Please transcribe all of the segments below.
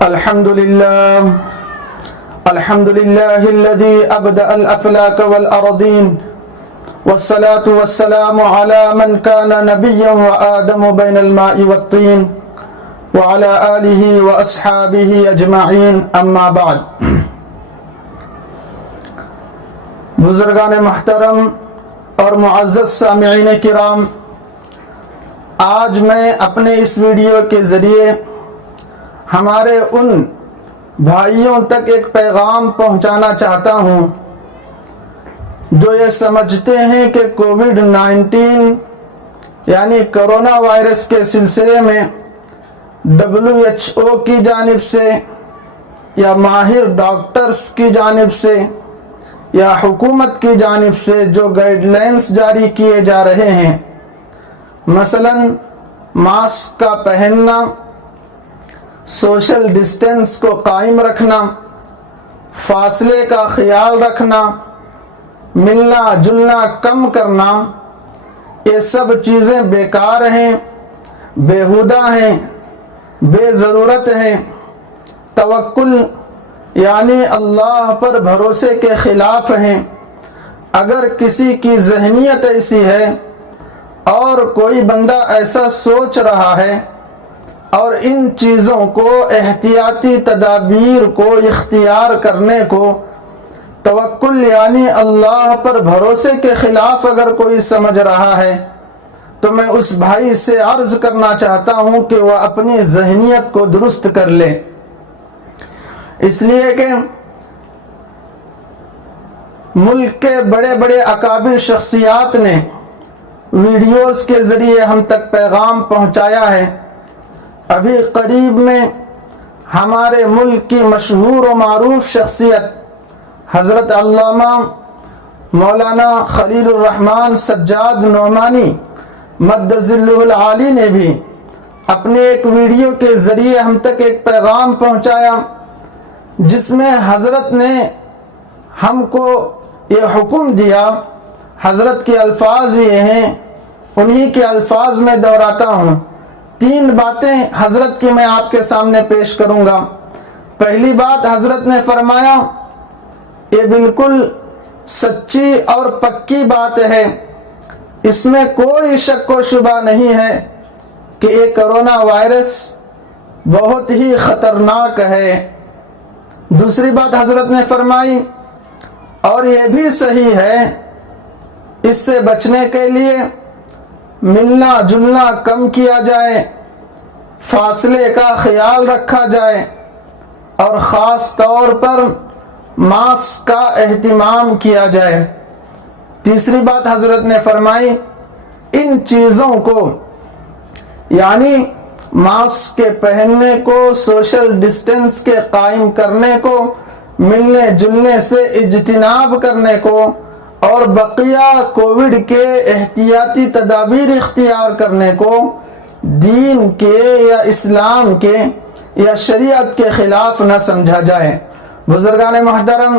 الحمد لله الذي أبدأ الأفلاك والأرضين والصلاة والسلام على من كان نبيا وآدم بين الماء والطين وعلى آله وأصحابه أجمعين أما بعد. بزرگان محترم اور معزز سامعین کرام، آج میں اپنے اس ویڈیو کے ذریعے ہمارے ان بھائیوں تک ایک پیغام پہنچانا چاہتا ہوں جو یہ سمجھتے ہیں کہ کووڈ-19 یعنی کرونا وائرس کے سلسلے میں WHO کی جانب سے یا ماہر ڈاکٹرز کی جانب سے یا حکومت کی جانب سے جو گائیڈ لائنز جاری کیے جا رہے ہیں، مثلا ماسک کا پہننا، سوشل ڈسٹینس کو قائم رکھنا، فاصلے کا خیال رکھنا، ملنا جلنا کم کرنا، یہ سب چیزیں بیکار ہیں، بیہودہ ہیں، بے ضرورت ہیں. توکل یعنی اللہ پر بھروسے کے خلاف ہیں. اگر کسی کی ذہنیت ایسی ہے اور کوئی بندہ ایسا سوچ رہا ہے اور ان چیزوں کو، احتیاطی تدابیر کو اختیار کرنے کو توکل یعنی اللہ پر بھروسے کے خلاف اگر کوئی سمجھ رہا ہے، تو میں اس بھائی سے عرض کرنا چاہتا ہوں کہ وہ اپنی ذہنیت کو درست کر لے. اس لیے کہ ملک کے بڑے بڑے اکابر شخصیات نے ویڈیوز کے ذریعے ہم تک پیغام پہنچایا ہے. ابھی قریب میں ہمارے ملک کی مشہور و معروف شخصیت حضرت علامہ مولانا خلیل الرحمن سجاد نعمانی مد ظلہ العالی نے بھی اپنے ایک ویڈیو کے ذریعے ہم تک ایک پیغام پہنچایا، جس میں حضرت نے ہم کو یہ حکم دیا. حضرت کے الفاظ یہ ہیں، انہی کے الفاظ میں دہراتا ہوں. 3 باتیں حضرت کی میں آپ کے سامنے پیش کروں گا. پہلی بات حضرت نے فرمایا، یہ بالکل سچی اور پکی بات ہے، اس میں کوئی شک و شبہ نہیں ہے کہ یہ کرونا وائرس بہت ہی خطرناک ہے. دوسری بات حضرت نے فرمائی، اور یہ بھی صحیح ہے، اس سے بچنے کے لیے ملنا جلنا کم کیا جائے، فاصلے کا خیال رکھا جائے، اور خاص طور پر ماسک کا اہتمام کیا جائے. تیسری بات حضرت نے فرمائی، ان چیزوں کو یعنی ماسک کے پہننے کو، سوشل ڈسٹینس کے قائم کرنے کو، ملنے جلنے سے اجتناب کرنے کو، اور بقیہ کووڈ کے احتیاطی تدابیر اختیار کرنے کو دین کے یا اسلام کے یا شریعت کے خلاف نہ سمجھا جائے. بزرگان محترم،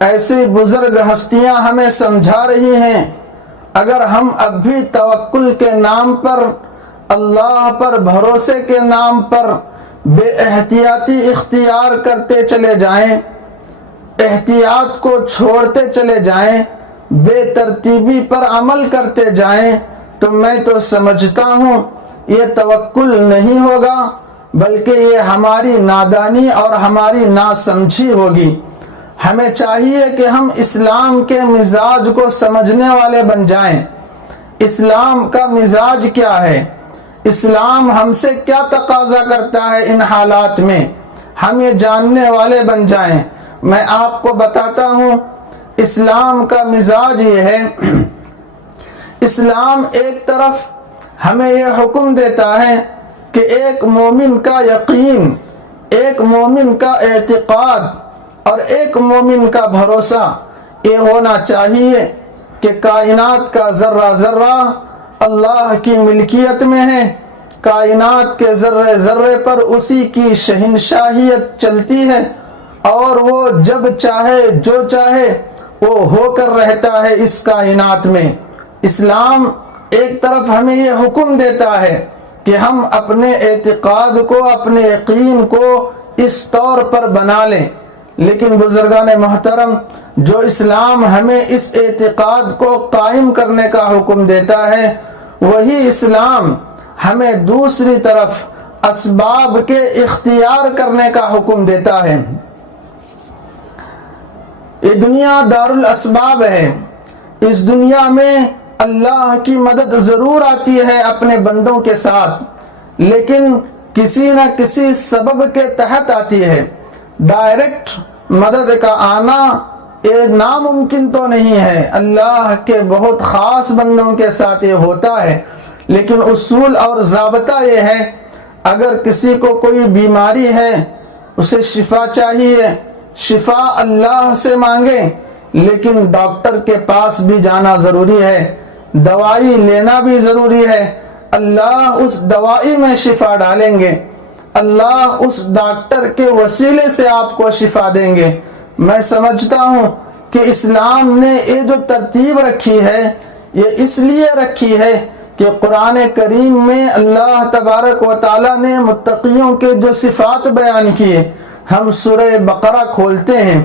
ایسی بزرگ ہستیاں ہمیں سمجھا رہی ہیں. اگر ہم اب بھی توکل کے نام پر، اللہ پر بھروسے کے نام پر بے احتیاطی اختیار کرتے چلے جائیں، احتیاط کو چھوڑتے چلے جائیں، بے ترتیبی پر عمل کرتے جائیں، تو میں تو سمجھتا ہوں یہ توکل نہیں ہوگا، بلکہ یہ ہماری نادانی اور ہماری ناسمجھی ہوگی. ہمیں چاہیے کہ ہم اسلام کے مزاج کو سمجھنے والے بن جائیں. اسلام کا مزاج کیا ہے؟ اسلام ہم سے کیا تقاضا کرتا ہے؟ ان حالات میں ہم یہ جاننے والے بن جائیں. میں آپ کو بتاتا ہوں اسلام کا مزاج یہ ہے. اسلام ایک طرف ہمیں یہ حکم دیتا ہے کہ ایک مومن کا یقین، ایک مومن کا اعتقاد اور ایک مومن کا بھروسہ یہ ہونا چاہیے کہ کائنات کا ذرہ ذرہ اللہ کی ملکیت میں ہے، کائنات کے ذرے ذرے پر اسی کی شہنشاہیت چلتی ہے، اور وہ جب چاہے جو چاہے وہ ہو کر رہتا ہے اس کائنات میں. اسلام ایک طرف ہمیں یہ حکم دیتا ہے کہ ہم اپنے اعتقاد کو، اپنے یقین کو اس طور پر بنا لیں۔ لیکن بزرگان محترم، جو اسلام ہمیں اس اعتقاد کو قائم کرنے کا حکم دیتا ہے، وہی اسلام ہمیں دوسری طرف اسباب کے اختیار کرنے کا حکم دیتا ہے۔ یہ دنیا دار الاسباب ہے۔ اس دنیا میں اللہ کی مدد ضرور آتی ہے اپنے بندوں کے ساتھ، لیکن کسی نہ کسی سبب کے تحت آتی ہے۔ ڈائریکٹ مدد کا آنا ایک ناممکن تو نہیں ہے، اللہ کے بہت خاص بندوں کے ساتھ یہ ہوتا ہے، لیکن اصول اور ضابطہ یہ ہے، اگر کسی کو کوئی بیماری ہے، اسے شفا چاہیے، شفا اللہ سے مانگے، لیکن ڈاکٹر کے پاس بھی جانا ضروری ہے، دوائی لینا بھی ضروری ہے۔ اللہ اس دوائی میں شفا ڈالیں گے، اللہ اس ڈاکٹر کے وسیلے سے آپ کو شفا دیں گے۔ میں سمجھتا ہوں کہ اسلام نے یہ جو ترتیب رکھی ہے، یہ اس لیے رکھی ہے کہ قرآن کریم میں اللہ تبارک و تعالیٰ نے متقیوں کے جو صفات بیان کیے، ہم سورہ بقرہ کھولتے ہیں،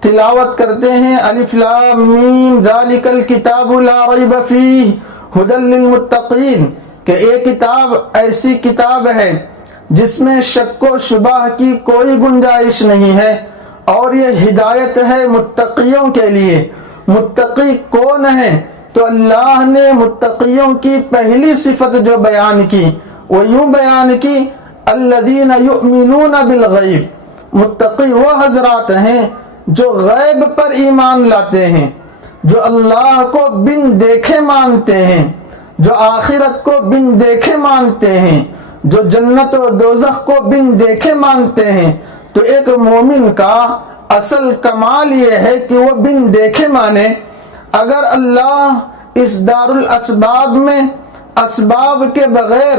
تلاوت کرتے ہیں، الف لام میم ذالک الکتاب لا ریب فیہ ھدی للمتقین، کہ یہ کتاب ایسی کتاب ہے جس میں شک و شبہ کی کوئی گنجائش نہیں ہے، اور یہ ہدایت ہے متقیوں کے لیے۔ متقی کون ہے؟ تو اللہ نے متقیوں کی پہلی صفت جو بیان کی وہ یوں بیان کی، الذین یؤمنون بالغیب۔ متقی وہ حضرات ہیں جو غیب پر ایمان لاتے ہیں، جو اللہ کو بن دیکھے مانتے ہیں، جو آخرت کو بن دیکھے مانتے ہیں، جو جنت و دوزخ کو بن دیکھے مانتے ہیں۔ تو ایک مومن کا اصل کمال یہ ہے کہ وہ بن دیکھے مانے۔ اگر اللہ اس دار الاسباب میں اسباب کے بغیر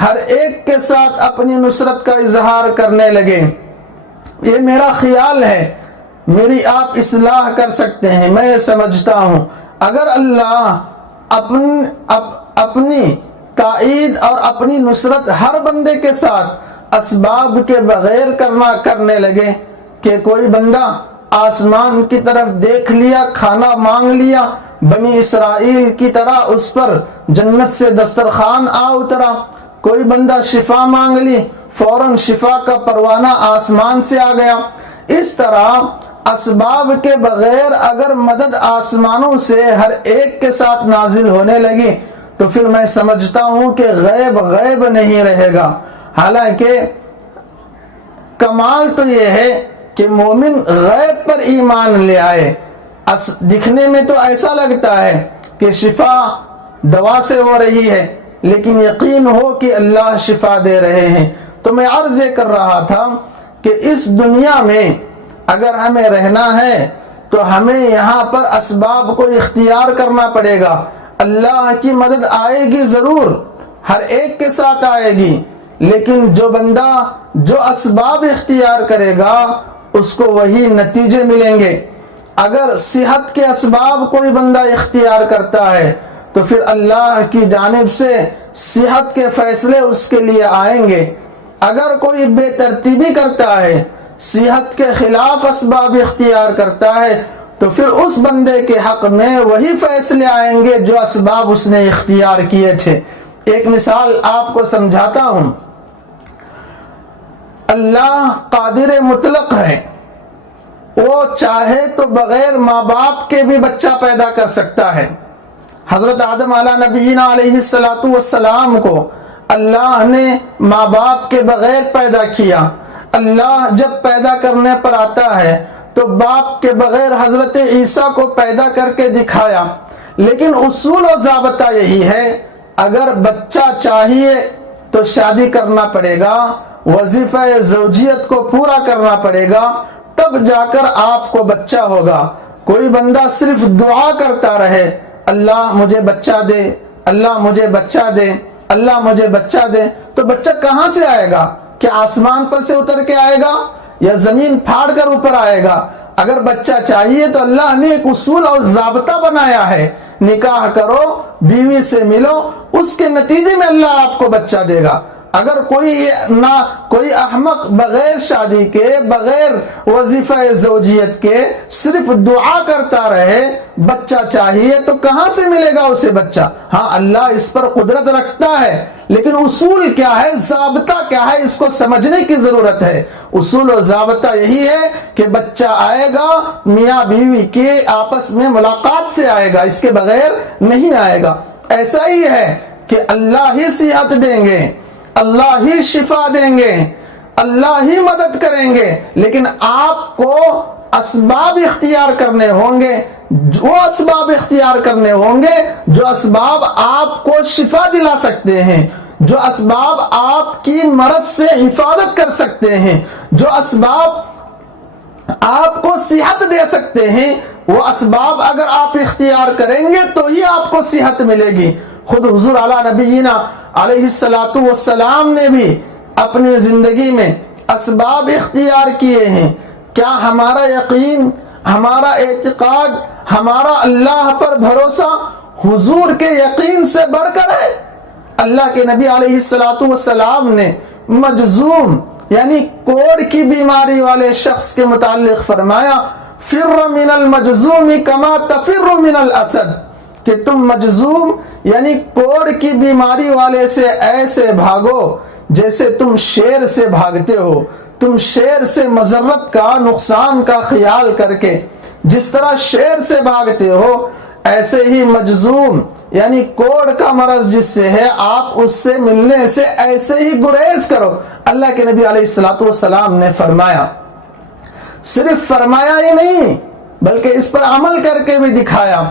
ہر ایک کے ساتھ اپنی نصرت کا اظہار کرنے لگے، یہ میرا خیال ہے، میری آپ اصلاح کر سکتے ہیں، میں یہ سمجھتا ہوں اگر اللہ اپنی تائید اور اپنی نصرت ہر بندے کے ساتھ اسباب کے بغیر کرنے لگے، کہ کوئی بندہ آسمان کی طرف دیکھ لیا، کھانا مانگ لیا، بنی اسرائیل کی طرح اس پر جنت سے دسترخوان آ اترا، کوئی بندہ شفا مانگ لی، فوراً شفا کا پروانہ آسمان سے آ گیا۔ اس طرح اسباب کے بغیر اگر مدد آسمانوں سے ہر ایک کے ساتھ نازل ہونے لگی تو پھر میں سمجھتا ہوں کہ غیب نہیں رہے گا۔ حالانکہ کمال تو یہ ہے کہ مومن غیب پر ایمان لے آئے۔ دکھنے میں تو ایسا لگتا ہے کہ شفا دوا سے ہو رہی ہے، لیکن یقین ہو کہ اللہ شفا دے رہے ہیں۔ تو میں عرض کر رہا تھا کہ اس دنیا میں اگر ہمیں رہنا ہے تو ہمیں یہاں پر اسباب کو اختیار کرنا پڑے گا۔ اللہ کی مدد آئے گی ضرور، ہر ایک کے ساتھ آئے گی، لیکن جو بندہ جو اسباب اختیار کرے گا اس کو وہی نتیجے ملیں گے۔ اگر صحت کے اسباب کوئی بندہ اختیار کرتا ہے تو پھر اللہ کی جانب سے صحت کے فیصلے اس کے لیے آئیں گے۔ اگر کوئی بے ترتیبی کرتا ہے، صحت کے خلاف اسباب اختیار کرتا ہے، تو پھر اس بندے کے حق میں وہی فیصلے آئیں گے جو اسباب اس نے اختیار کیے تھے۔ ایک مثال آپ کو سمجھاتا ہوں۔ اللہ قادر مطلق ہے، وہ چاہے تو بغیر ماں باپ کے بھی بچہ پیدا کر سکتا ہے۔ حضرت آدم علیہ نبینا علیہ السلام کو اللہ نے ماں باپ کے بغیر پیدا کیا۔ اللہ جب پیدا کرنے پر آتا ہے تو باپ کے بغیر حضرت عیسیٰ کو پیدا کر کے دکھایا، لیکن اصول و ضابطہ یہی ہے، اگر بچہ چاہیے تو شادی کرنا پڑے گا، وظیفہ زوجیت کو پورا کرنا پڑے گا، تب جا کر آپ کو بچہ ہوگا۔ کوئی بندہ صرف دعا کرتا رہے، اللہ مجھے بچہ دے، اللہ مجھے بچہ دے، اللہ مجھے بچہ دے، تو بچہ کہاں سے آئے گا؟ کیا آسمان پر سے اتر کے آئے گا یا زمین پھاڑ کر اوپر آئے گا؟ اگر بچہ چاہیے تو اللہ نے ایک اصول اور ضابطہ بنایا ہے، نکاح کرو، بیوی سے ملو، اس کے نتیجے میں اللہ آپ کو بچہ دے گا۔ اگر کوئی احمق بغیر شادی کے، بغیر وظیفہ زوجیت کے صرف دعا کرتا رہے، بچہ چاہیے تو کہاں سے ملے گا اسے بچہ؟ ہاں اللہ اس پر قدرت رکھتا ہے، لیکن اصول کیا ہے، ضابطہ کیا ہے، اس کو سمجھنے کی ضرورت ہے۔ اصول و ضابطہ یہی ہے کہ بچہ آئے گا میاں بیوی کے آپس میں ملاقات سے آئے گا، اس کے بغیر نہیں آئے گا۔ ایسا ہی ہے کہ اللہ ہی صحت دیں گے، اللہ ہی شفا دیں گے، اللہ ہی مدد کریں گے، لیکن آپ کو اسباب اختیار کرنے ہوں گے، وہ اسباب اختیار کرنے ہوں گے جو اسباب آپ کو شفا دلا سکتے ہیں، جو اسباب آپ کی مرض سے حفاظت کر سکتے ہیں، جو اسباب آپ کو صحت دے سکتے ہیں، وہ اسباب اگر آپ اختیار کریں گے تو ہی آپ کو صحت ملے گی۔ خود حضور علی نبینا علیہ الصلوۃ والسلام نے بھی اپنی زندگی میں اسباب اختیار کیے ہیں۔ کیا ہمارا یقین، ہمارا اعتقاد، ہمارا اللہ پر بھروسہ حضور کے یقین سے بڑھ کر ہے؟ اللہ کے نبی علیہ الصلوۃ والسلام نے مجذوم یعنی کوڑ کی بیماری والے شخص کے متعلق فرمایا، فر من المجذوم کما تفر من الاسد، کہ تم مجذوم یعنی کوڑ کی بیماری والے سے ایسے بھاگو جیسے تم شیر سے بھاگتے ہو۔ تم شیر سے مضرت کا، نقصان کا خیال کر کے جس طرح شیر سے بھاگتے ہو، ایسے ہی مجذوم یعنی کوڑ کا مرض جس سے ہے، آپ اس سے ملنے سے ایسے ہی گریز کرو۔ اللہ کے نبی علیہ الصلوۃ والسلام نے فرمایا، صرف فرمایا ہی نہیں بلکہ اس پر عمل کر کے بھی دکھایا۔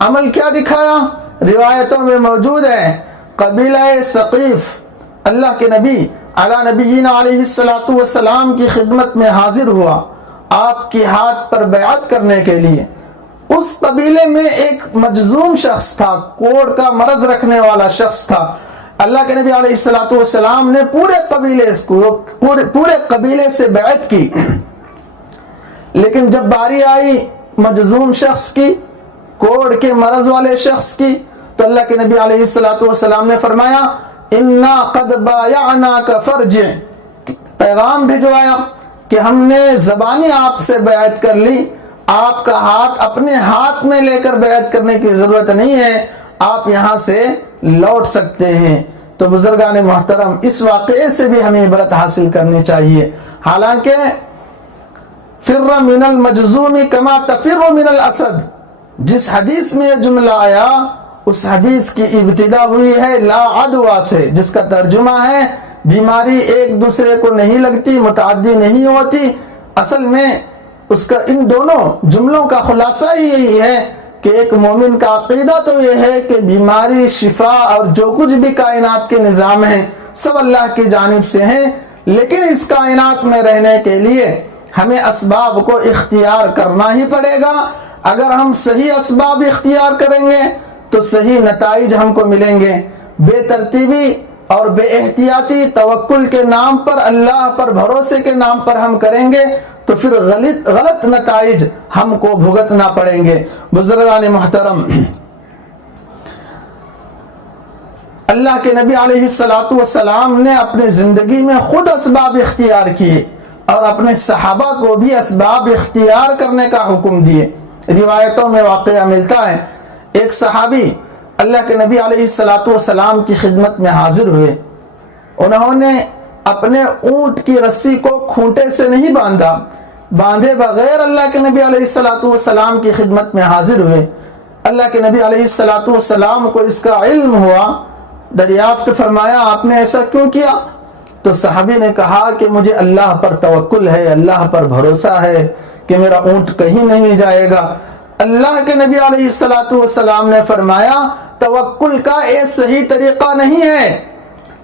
عمل کیا دکھایا؟ روایتوں میں موجود ہے، قبیلہ ثقیف اللہ کے نبی علی نبینا علیہ الصلوۃ والسلام کی خدمت میں حاضر ہوا آپ کے ہاتھ پر بیعت کرنے کے لیے۔ اس قبیلے میں ایک مجذوم شخص تھا، کوڑ کا مرض رکھنے والا شخص تھا۔ اللہ کے نبی علیہ الصلوۃ والسلام نے پورے قبیلے سے بیعت کی، لیکن جب باری آئی مجذوم شخص کی، کوڑ کے مرض والے شخص کی، تو اللہ کے نبی علیہ الصلوۃ والسلام نے فرمایا، انا قد بایعناک فرجع، پیغام بھجوایا کہ ہم نے زبانی آپ سے بیعت کر لی، آپ کا ہاتھ اپنے ہاتھ میں لے کر بیعت کرنے کی ضرورت نہیں ہے، آپ یہاں سے لوٹ سکتے ہیں۔ تو بزرگان محترم، اس واقعے سے بھی ہمیں عبرت حاصل کرنی چاہیے۔ حالانکہ فر من المجذوم کما تفر من الاسد، جس حدیث میں یہ جملہ آیا اس حدیث کی ابتدا ہوئی ہے لا عدوا سے، جس کا ترجمہ ہے بیماری ایک دوسرے کو نہیں لگتی، متعدی نہیں ہوتی۔ اصل میں اس کا ان دونوں جملوں کا خلاصہ ہی یہی ہے کہ ایک مومن کا عقیدہ تو یہ ہے کہ بیماری، شفا اور جو کچھ بھی کائنات کے نظام ہیں سب اللہ کی جانب سے ہیں، لیکن اس کائنات میں رہنے کے لیے ہمیں اسباب کو اختیار کرنا ہی پڑے گا۔ اگر ہم صحیح اسباب اختیار کریں گے تو صحیح نتائج ہم کو ملیں گے۔ بے ترتیبی اور بے احتیاطی توکل کے نام پر، اللہ پر بھروسے کے نام پر ہم کریں گے تو پھر غلط نتائج ہم کو بھگتنا پڑیں گے۔ بزرگان محترم، اللہ کے نبی علیہ الصلوۃ والسلام نے اپنی زندگی میں خود اسباب اختیار کیے اور اپنے صحابہ کو بھی اسباب اختیار کرنے کا حکم دیے۔ روایتوں میں واقعہ ملتا ہے، ایک صحابی اللہ کے نبی علیہ الصلوۃ والسلام کی خدمت میں حاضر ہوئے۔ انہوں نے اپنے اونٹ کی رسی کو کھونٹے سے نہیں باندھا، باندھے بغیر اللہ کے نبی علیہ الصلوۃ والسلام کی خدمت میں حاضر ہوئے۔ اللہ کے نبی علیہ الصلوۃ والسلام کو اس کا علم ہوا، دریافت فرمایا آپ نے ایسا کیوں کیا؟ تو صحابی نے کہا کہ مجھے اللہ پر توکل ہے، اللہ پر بھروسہ ہے کہ میرا اونٹ کہیں نہیں جائے گا۔ اللہ کے نبی علیہ الصلوۃ والسلام نے فرمایا توکل کا ایک صحیح طریقہ نہیں ہے،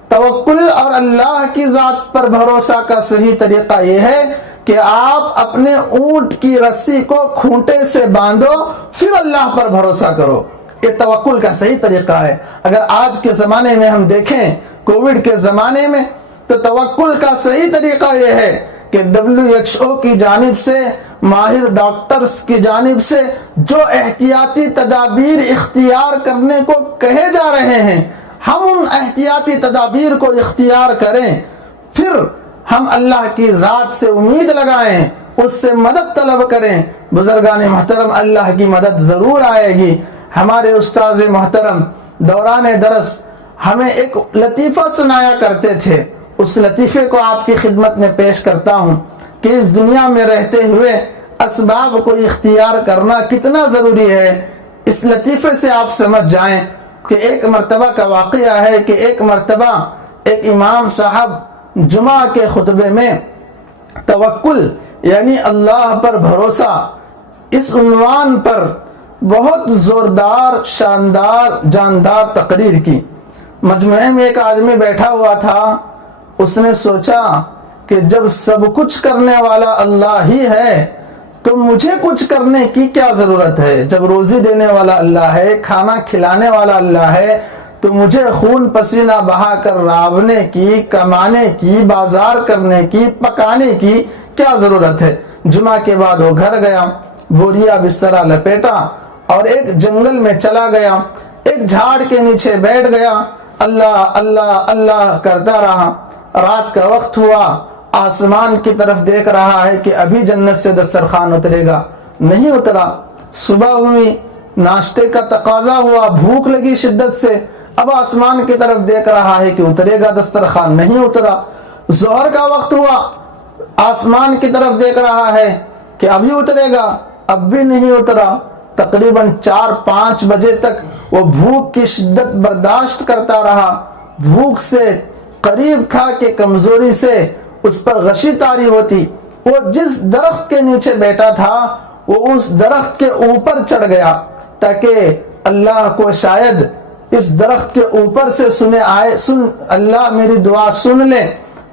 توکل اور اللہ کی ذات پر بھروسہ کا صحیح طریقہ یہ ہے کہ آپ اپنے اونٹ کی رسی کو کھونٹے سے باندھو پھر اللہ پر بھروسہ کرو، یہ توکل کا صحیح طریقہ ہے۔ اگر آج کے زمانے میں ہم دیکھیں، کووڈ کے زمانے میں، تو توکل کا صحیح طریقہ یہ ہے کہ WHO کی جانب سے، ماہر ڈاکٹرز کی جانب سے جو احتیاطی تدابیر اختیار کرنے کو کہے جا رہے ہیں، ہم ان احتیاطی تدابیر کو اختیار کریں، پھر ہم اللہ کی ذات سے امید لگائیں، اس سے مدد طلب کریں، بزرگان محترم اللہ کی مدد ضرور آئے گی۔ ہمارے استاذ محترم دوران درس ہمیں ایک لطیفہ سنایا کرتے تھے، اس لطیفے کو آپ کی خدمت میں پیش کرتا ہوں کہ اس دنیا میں رہتے ہوئے اسباب کو اختیار کرنا کتنا ضروری ہے۔ اس لطیفے سے آپ سمجھ جائیں کہ ایک مرتبہ کا واقعہ ہے کہ ایک مرتبہ ایک امام صاحب جمعہ کے خطبے میں توکل یعنی اللہ پر بھروسہ اس عنوان پر بہت زوردار، شاندار، جاندار تقریر کی۔ مجموعے میں ایک آدمی بیٹھا ہوا تھا، اس نے سوچا کہ جب سب کچھ کرنے والا اللہ ہی ہے تو مجھے کچھ کرنے کی کیا ضرورت ہے؟ جب روزی دینے والا اللہ ہے، کھانا کھلانے والا اللہ ہے، تو مجھے خون پسینہ بہا کر راونے کی، کمانے کی، بازار کرنے کی، پکانے کی کیا ضرورت ہے؟ جمعہ کے بعد وہ گھر گیا، بوریا بسترا لپیٹا اور ایک جنگل میں چلا گیا، ایک جھاڑ کے نیچے بیٹھ گیا، اللہ اللہ اللہ کرتا رہا۔ رات کا وقت ہوا، آسمان کی طرف دیکھ رہا ہے کہ ابھی جنت سے دسترخوان اترے گا، نہیں اترا۔ صبح ہوئی، ناشتے کا تقاضا ہوا، بھوک لگی شدت سے، اب آسمان کی طرف دیکھ رہا ہے کہ اترے گا دسترخوان، نہیں اترا۔ ظہر کا وقت ہوا، آسمان کی طرف دیکھ رہا ہے کہ ابھی اترے گا، اب بھی نہیں اترا۔ تقریباً 4-5 بجے تک وہ بھوک کی شدت برداشت کرتا رہا، بھوک سے قریب تھا کہ کمزوری سے اس پر غشی طاری ہوتی۔ وہ جس درخت کے نیچے بیٹھا تھا وہ اس درخت کے اوپر چڑھ گیا تاکہ اللہ کو شاید اس درخت کے اوپر سے اللہ میری دعا سن لے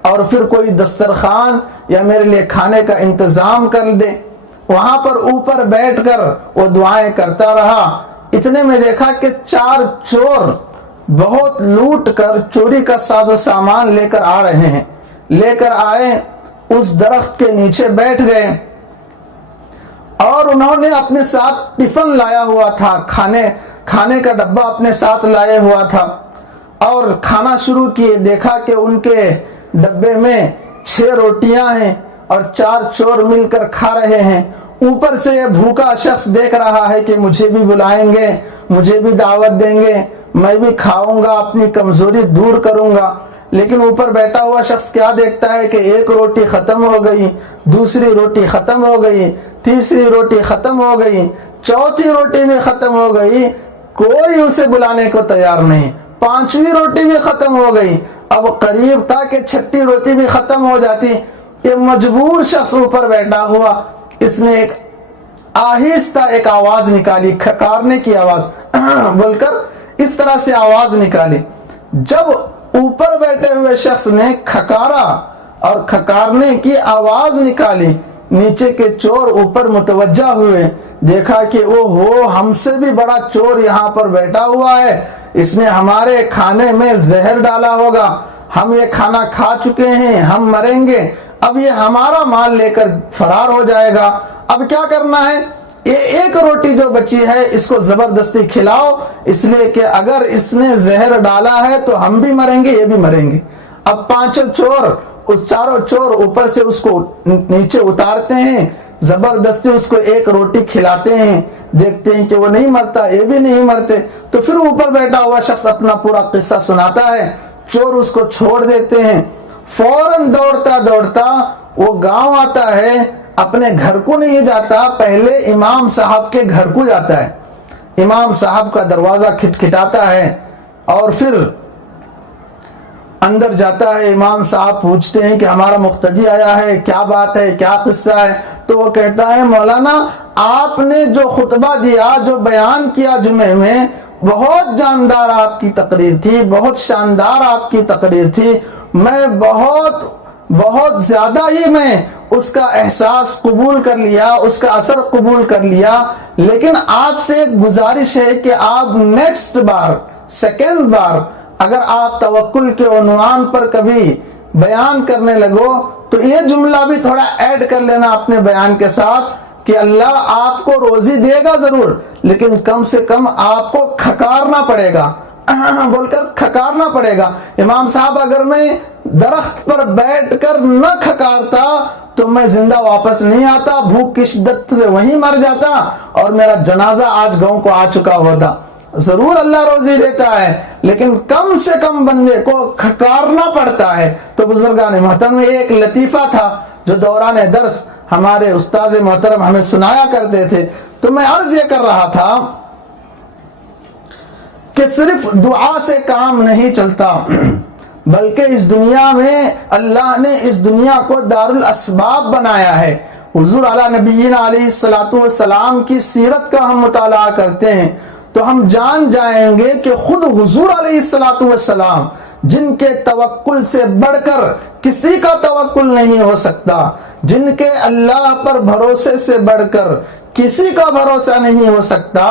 اور پھر کوئی دسترخوان یا میرے لیے کھانے کا انتظام کر دے۔ وہاں پر اوپر بیٹھ کر وہ دعائیں کرتا رہا۔ اتنے میں دیکھا کہ 4 چور بہت لوٹ کر چوری کا ساز و سامان لے کر آ رہے ہیں، لے کر آئے، اس درخت کے نیچے بیٹھ گئے اور انہوں نے اپنے ساتھ ٹفن لایا ہوا تھا، کھانے کا ڈبہ اپنے ساتھ لائے ہوا تھا اور کھانا شروع کیے۔ دیکھا کہ ان کے ڈبے میں 6 روٹیاں ہیں اور 4 چور مل کر کھا رہے ہیں۔ اوپر سے یہ بھوکا شخص دیکھ رہا ہے کہ مجھے بھی بلائیں گے، مجھے بھی دعوت دیں گے، میں بھی کھاؤں گا، اپنی کمزوری دور کروں گا۔ لیکن اوپر بیٹھا ہوا شخص کیا دیکھتا ہے کہ ایک روٹی ختم ہو گئی، دوسری روٹی ختم ہو گئی، تیسری روٹی ختم ہو گئی، چوتھی روٹی بھی ختم ہو گئی، کوئی اسے بلانے کو تیار نہیں، 5ویں روٹی بھی ختم ہو گئی۔ اب قریب تھا کہ 6ٹھی روٹی بھی ختم ہو جاتی۔ یہ مجبور شخص اوپر بیٹھا ہوا، اس نے ایک آہستہ ایک آواز نکالی، کھکارنے کی آواز بول کر اس طرح سے آواز نکالی۔ جب اوپر بیٹھے ہوئے شخص نے کھکارا اور کھکارنے کی آواز نکالی، نیچے کے چور اوپر متوجہ ہوئے، دیکھا کہ ہم سے بھی بڑا چور یہاں پر بیٹھا ہوا ہے، اس نے ہمارے کھانے میں زہر ڈالا ہوگا، ہم یہ کھانا کھا چکے ہیں، ہم مریں گے، اب یہ ہمارا مال لے کر فرار ہو جائے گا۔ اب کیا کرنا ہے؟ یہ ایک روٹی جو بچی ہے اس کو زبردستی کھلاؤ، اس لیے کہ اگر اس نے زہر ڈالا ہے تو ہم بھی مریں گے، یہ بھی مریں گے۔ اب 4 چور اوپر سے اس کو نیچے اتارتے ہیں، زبردستی اس کو ایک روٹی کھلاتے ہیں، دیکھتے ہیں کہ وہ نہیں مرتا، یہ بھی نہیں مرتے، تو پھر اوپر بیٹھا ہوا شخص اپنا پورا قصہ سناتا ہے۔ چور اس کو چھوڑ دیتے ہیں، فوراً دوڑتا دوڑتا وہ گاؤں آتا ہے، اپنے گھر کو نہیں جاتا، پہلے امام صاحب کے گھر کو جاتا ہے۔ امام صاحب کا دروازہ کھٹکھٹاتا ہے اور پھر اندر جاتا ہے۔ امام صاحب پوچھتے ہیں کہ ہمارا مقتدی آیا ہے، کیا بات ہے، کیا قصہ ہے؟ تو وہ کہتا ہے مولانا آپ نے جو خطبہ دیا، جو بیان کیا جمعے میں، بہت جاندار آپ کی تقریر تھی، بہت شاندار آپ کی تقریر تھی، میں بہت زیادہ ہی میں اس کا احساس قبول کر لیا، اس کا اثر قبول کر لیا، لیکن آپ سے ایک گزارش ہے کہ آپ سیکنڈ بار اگر آپ توکل کے عنوان پر کبھی بیان کرنے لگو تو یہ جملہ بھی تھوڑا ایڈ کر لینا اپنے بیان کے ساتھ کہ اللہ آپ کو روزی دے گا ضرور، لیکن کم سے کم آپ کو کھکارنا پڑے گا، بول کر کھکارنا پڑے گا۔ امام صاحب اگر میں درخت پر بیٹھ کر نہ کھکارتا تو میں زندہ واپس نہیں آتا، بھوک کی شدت سے وہیں مر جاتا اور میرا جنازہ آج گاؤں کو آ چکا ہوتا۔ ضرور اللہ روزی دیتا ہے لیکن کم سے کم بندے کو کھکارنا پڑتا ہے۔ تو بزرگان محترم میں ایک لطیفہ تھا جو دوران درس ہمارے استاد محترم ہمیں سنایا کرتے تھے، تو میں عرض یہ کر رہا تھا کہ صرف دعا سے کام نہیں چلتا، بلکہ اس دنیا میں اللہ نے اس دنیا کو دار الاسباب بنایا ہے۔ حضور علی نبینا علیہ الصلوۃ والسلام کی سیرت کا ہم مطالعہ کرتے ہیں تو ہم جان جائیں گے کہ خود حضور علیہ الصلوۃ والسلام جن کے توکل سے بڑھ کر کسی کا توکل نہیں ہو سکتا، جن کے اللہ پر بھروسے سے بڑھ کر کسی کا بھروسہ نہیں ہو سکتا،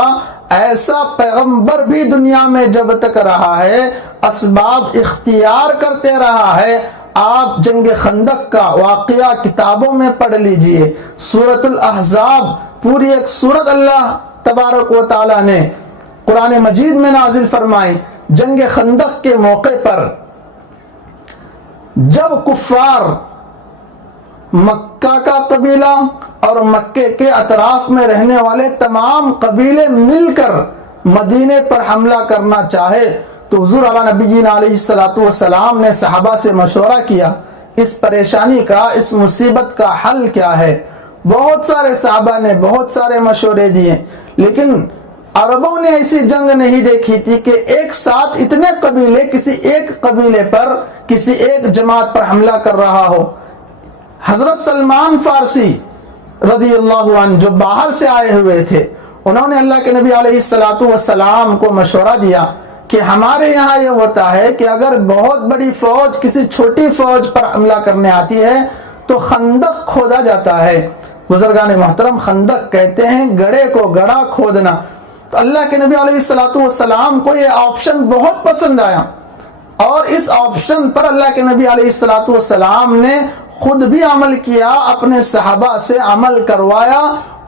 ایسا پیغمبر بھی دنیا میں جب تک رہا ہے اسباب اختیار کرتے رہا ہے۔ آپ جنگ خندق کا واقعہ کتابوں میں پڑھ لیجئے، سورۃ الاحزاب پوری ایک سورت اللہ تبارک و تعالی نے قرآن مجید میں نازل فرمائی۔ جنگ خندق کے موقع پر جب کفار مکہ کا قبیلہ اور مکے کے اطراف میں رہنے والے تمام قبیلے مل کر مدینے پر حملہ کرنا چاہے تو حضور علی نبینا علیہ الصلوۃ والسلام نے صحابہ سے مشورہ کیا، اس پریشانی کا، اس مصیبت کا حل کیا ہے۔ بہت سارے صحابہ نے بہت سارے مشورے دیے، لیکن عربوں نے ایسی جنگ نہیں دیکھی تھی کہ ایک ساتھ اتنے قبیلے کسی ایک قبیلے پر، کسی ایک جماعت پر حملہ کر رہا ہو۔ حضرت سلمان فارسی رضی اللہ عنہ جو باہر سے آئے ہوئے تھے، انہوں نے اللہ کے نبی علیہ الصلوۃ والسلام کو مشورہ دیا کہ ہمارے یہاں یہ ہوتا ہے کہ اگر بہت بڑی فوج کسی چھوٹی فوج پر حملہ کرنے آتی ہے تو خندق کھودا جاتا ہے۔ بزرگان محترم خندق کہتے ہیں گڑھے کو گڑھا کھودنا۔ تو اللہ کے نبی علیہ الصلوۃ والسلام کو یہ آپشن بہت پسند آیا اور اس آپشن پر اللہ کے نبی علیہ الصلوۃ والسلام نے خود بھی عمل کیا، اپنے صحابہ سے عمل کروایا۔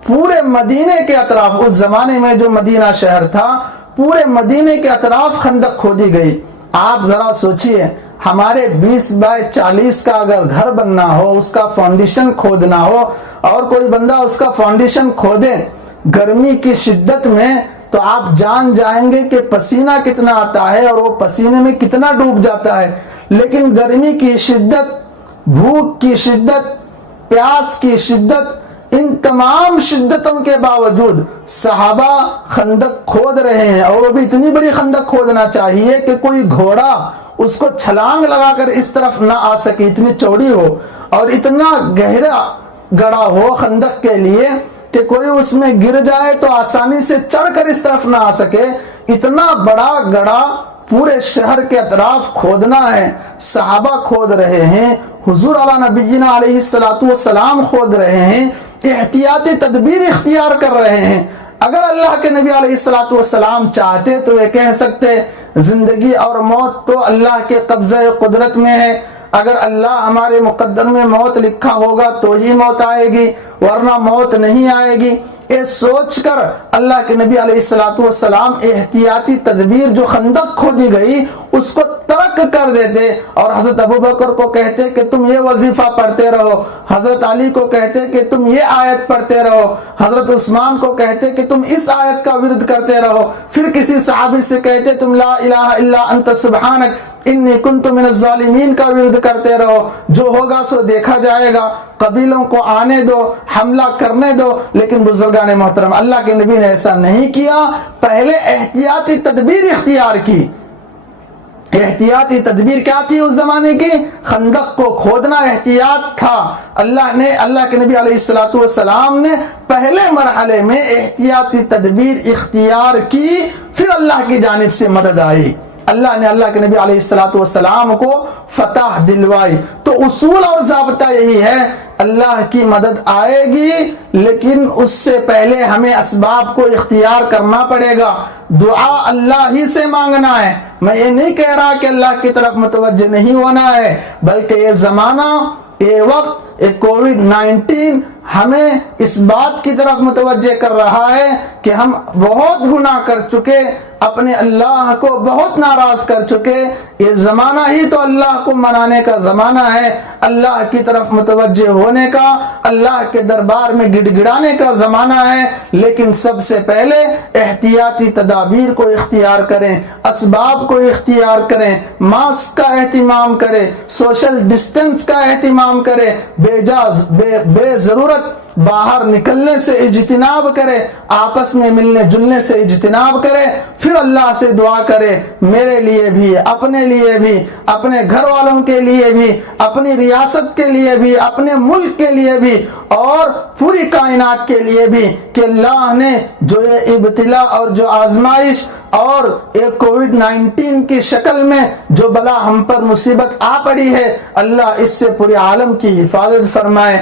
پورے مدینے کے اطراف، اس زمانے میں جو مدینہ شہر تھا، پورے مدینے کے اطراف خندق کھودی گئی۔ آپ ذرا سوچئے، ہمارے 20x40 کا اگر گھر بننا ہو، اس کا فاؤنڈیشن کھودنا ہو اور کوئی بندہ اس کا فاؤنڈیشن کھودے گرمی کی شدت میں، تو آپ جان جائیں گے کہ پسینہ کتنا آتا ہے اور وہ پسینے میں کتنا ڈوب جاتا ہے۔ لیکن گرمی کی شدت، بھوک کی شدت، پیاس کی شدت، ان تمام شدتوں کے باوجود صحابہ خندق کھود رہے ہیں، اور وہ بھی اتنی بڑی خندق کھودنا چاہیے کہ کوئی گھوڑا اس کو چھلانگ لگا کر اس طرف نہ آ سکے، اتنی چوڑی ہو اور اتنا گہرا گڑھا ہو خندق کے لیے کہ کوئی اس میں گر جائے تو آسانی سے چڑھ کر اس طرف نہ آ سکے۔ اتنا بڑا گڑھا پورے شہر کے اطراف کھودنا ہے، صحابہ کھود رہے ہیں، حضور علی نبینا علیہ الصلوۃ والسلام کھود رہے ہیں، احتیاطی تدبیر اختیار کر رہے ہیں۔ اگر اللہ کے نبی علیہ الصلوۃ والسلام چاہتے تو یہ کہہ سکتے زندگی اور موت تو اللہ کے قبضہ قدرت میں ہے، اگر اللہ ہمارے مقدر میں موت لکھا ہوگا تو ہی موت آئے گی ورنہ موت نہیں آئے گی۔ یہ سوچ کر اللہ کے نبی علیہ الصلوۃ والسلام احتیاطی تدبیر جو خندق کھودی گئی اس کو ترک کر دیتے اور حضرت ابوبکر کو کہتے کہ تم یہ وظیفہ پڑھتے رہو، حضرت علی کو کہتے کہ تم یہ آیت پڑھتے رہو، حضرت عثمان کو کہتے کہ تم اس آیت کا ورد کرتے رہو، پھر کسی صحابی سے کہتے تم لا الہ الا انت سبحانک انی کنت من الظالمین کا ورد کرتے رہو، جو ہوگا سو دیکھا جائے گا، قبیلوں کو آنے دو، حملہ کرنے دو۔ لیکن بزرگان محترم اللہ کے نبی نے ایسا نہیں کیا، پہلے احتیاطی تدبیر اختیار کی۔ احتیاطی تدبیر کیا تھی اس زمانے کی؟ خندق کو کھودنا احتیاط تھا۔ اللہ کے نبی علیہ الصلوۃ والسلام نے پہلے مرحلے میں احتیاطی تدبیر اختیار کی، پھر اللہ کی جانب سے مدد آئی۔ اللہ نے اللہ کے نبی علیہ الصلوۃ والسلام کو فتح دلوائی۔ تو اصول اور ضابطہ یہی ہے، اللہ کی مدد آئے گی لیکن اس سے پہلے ہمیں اسباب کو اختیار کرنا پڑے گا، دعا اللہ ہی سے مانگنا ہے۔ میں یہ نہیں کہہ رہا کہ اللہ کی طرف متوجہ نہیں ہونا ہے، بلکہ یہ زمانہ، یہ وقت، یہ کووڈ 19 ہمیں اس بات کی طرف متوجہ کر رہا ہے کہ ہم بہت گناہ کر چکے، اپنے اللہ کو بہت ناراض کر چکے۔ یہ زمانہ ہی تو اللہ کو منانے کا زمانہ ہے، اللہ کی طرف متوجہ ہونے کا، اللہ کے دربار میں گڑ گڑانے کا زمانہ ہے۔ لیکن سب سے پہلے احتیاطی تدابیر کو اختیار کریں، اسباب کو اختیار کریں، ماسک کا اہتمام کریں، سوشل ڈسٹنس کا اہتمام کریں، بے ضرورت باہر نکلنے سے اجتناب کرے، آپس میں ملنے جلنے سے اجتناب کرے، پھر اللہ سے دعا کرے میرے لیے بھی، اپنے لیے بھی، اپنے گھر والوں کے لیے بھی، اپنی ریاست کے لیے بھی، اپنے ملک کے لیے بھی، اور پوری کائنات کے لیے بھی، کہ اللہ نے جو یہ ابتلا اور جو آزمائش اور ایک کووڈ-19 کی شکل میں جو بلا ہم پر مصیبت آ پڑی ہے، اللہ اس سے پورے عالم کی حفاظت فرمائے۔